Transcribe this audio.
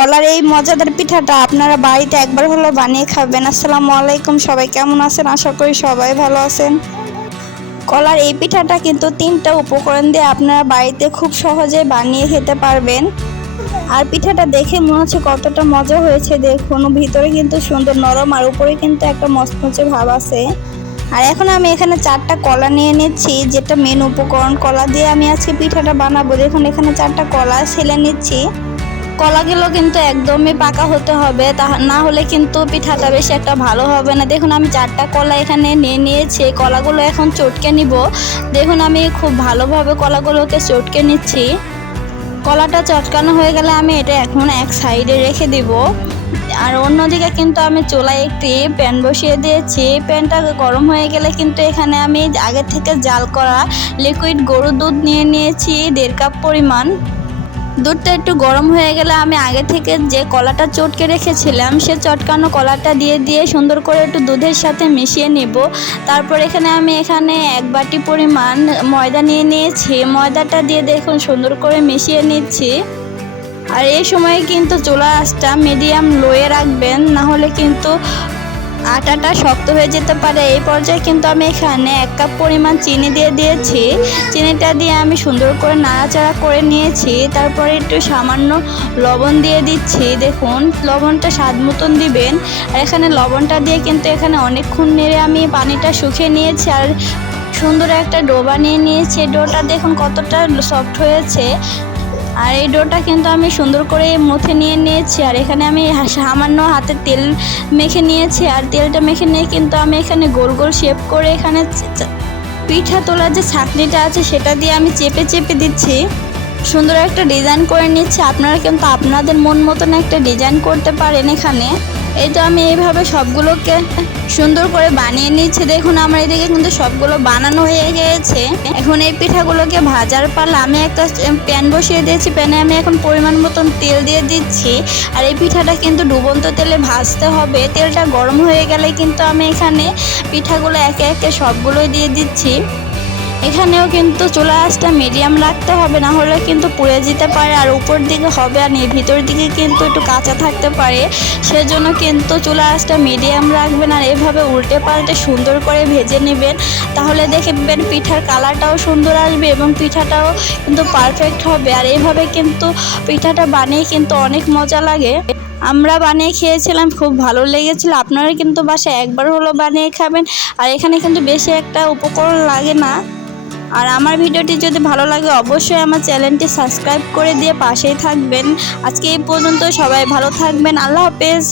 কলার এই মজাদার পিঠাটা আপনারা বাড়িতে একবার হলো বানিয়ে খাবেন। আসসালামু আলাইকুম, সবাই কেমন আছেন? আশা করি সবাই ভালো আছেন। কলার এই পিঠাটা কিন্তু 3টা উপকরণ দিয়ে আপনারা বাড়িতে খুব সহজে বানিয়ে খেতে পারবেন। আর পিঠাটা দেখে মনে হচ্ছে কতটা মজা হয়েছে, দেখুন ভিতরে কিন্তু সুন্দর নরম আর উপরে কিন্তু একটা মচমচে ভাব আছে। আর এখন আমি এখানে 4টা কলা নিয়ে নিচ্ছি, যেটা মেন উপকরণ। কলা দিয়ে আমি আজকে পিঠাটা বানাবো। দেখুন এখানে 4টা কলা ছেলে নিচ্ছি। কলাগুলো কিন্তু একদমই পাকা হতে হবে, তা না হলে কিন্তু পিঠাটা বেশি একটা ভালো হবে না। দেখুন আমি 4টা কলা এখানে নিয়ে নিয়েছি। কলাগুলো এখন চটকে নিব। দেখুন আমি খুব ভালোভাবে কলাগুলোকে চটকে নিচ্ছি। কলাটা চটকানো হয়ে গেলে আমি এটা এখন এক সাইডে রেখে দিব। আর অন্যদিকে কিন্তু আমি চুলায় একটি প্যান বসিয়ে দিয়েছি। প্যানটা গরম হয়ে গেলে কিন্তু এখানে আমি আগে থেকে জাল করা লিকুইড গরুর দুধ নিয়ে নিয়েছি 1.5 কাপ পরিমাণ। দুধটা একটু গরম হয়ে গেলে আমি আগে থেকে যে কলাটা চটকে রেখেছিলাম সে চটকানো কলাটা দিয়ে সুন্দর করে একটু দুধের সাথে মিশিয়ে নেব। তারপর আমি এখানে 1 বাটি পরিমাণ ময়দা নিয়ে নিয়েছি। ময়দাটা দিয়ে দেখুন সুন্দর করে মিশিয়ে নিচ্ছি। আর এই সময় কিন্তু চুলার আঁচটা মিডিয়াম লোয়ে রাখবেন, না হলে কিন্তু আটাটা শক্ত হয়ে যেতে পারে। এই পর্যায়ে কিন্তু আমি এখানে 1 কাপ পরিমাণ চিনি দিয়ে দিয়েছি। চিনিটা দিয়ে আমি সুন্দর করে নাড়াচাড়া করে নিয়েছি। তারপরে একটু সামান্য লবণ দিয়ে দিচ্ছি। দেখুন লবণটা স্বাদ মতন দিবেন। আর এখানে লবণটা দিয়ে কিন্তু এখানে অনেকক্ষণ নেড়ে আমি পানিটা শুকিয়ে নিয়েছি আর সুন্দর একটা ডো বানিয়ে নিয়েছি। ডোটা দেখুন কতটা সফট হয়েছে। আর এই ডোটা কিন্তু আমি সুন্দর করে মুথে নিয়েছি। আর এখানে আমি সামান্য হাতে তেল মেখে নিয়েছি। আর তেলটা মেখে নিয়ে কিন্তু আমি এখানে গোল গোল শেপ করে এখানে পিঠা তোলার যে ছাঁকনিটা আছে সেটা দিয়ে আমি চেপে চেপে দিচ্ছি। সুন্দর একটা ডিজাইন করে নিচ্ছি। আপনারা কিন্তু আপনাদের মন মতন একটা ডিজাইন করতে পারেন এখানে। এই তো আমি এইভাবে সবগুলোকে সুন্দর করে বানিয়ে নিচ্ছি। দেখুন আমার এদিকে কিন্তু সবগুলো বানানো হয়ে গিয়েছে। এখন এই পিঠাগুলোকে ভাজার পালা। আমি একটা প্যান বসিয়ে দিয়েছি। প্যানে আমি এখন পরিমাণ মতন তেল দিয়ে দিচ্ছি। আর এই পিঠাটা কিন্তু ডুবন্ত তেলে ভাজতে হবে। তেলটা গরম হয়ে গেলে কিন্তু আমি এখানে পিঠাগুলো একে একে সবগুলোই দিয়ে দিচ্ছি। এখানেও কিন্তু চুলা আঁচটা মিডিয়াম রাখতে হবে, না হলে কিন্তু পুড়ে যেতে পারে আর উপর দিকে হবে আর ভিতর দিকে কিন্তু একটু কাঁচা থাকতে পারে। সেজন্য কিন্তু চুলা আঁচটা মিডিয়াম রাখবেন আর এভাবে উল্টে পাল্টে সুন্দর করে ভেজে নেবেন। তাহলে দেখবেন পিঠার কালারটাও সুন্দর আসবে এবং পিঠাটাও কিন্তু পারফেক্ট হবে। আর এইভাবে কিন্তু পিঠাটা বানিয়ে কিন্তু অনেক মজা লাগে। আমরা বানিয়ে খেয়েছিলাম, খুব ভালো লেগেছিল। আপনারা কিন্তু বাসায় একবার হলো বানিয়ে খাবেন। আর এখানে কিন্তু বেশি একটা উপকরণ লাগে না। আর আমার ভিডিওটি যদি ভালো লাগে অবশ্যই আমার চ্যানেলটি সাবস্ক্রাইব করে দিয়ে পাশেই থাকবেন। আজকে এই পর্যন্ত, সবাই ভালো থাকবেন। আল্লাহ হাফেজ।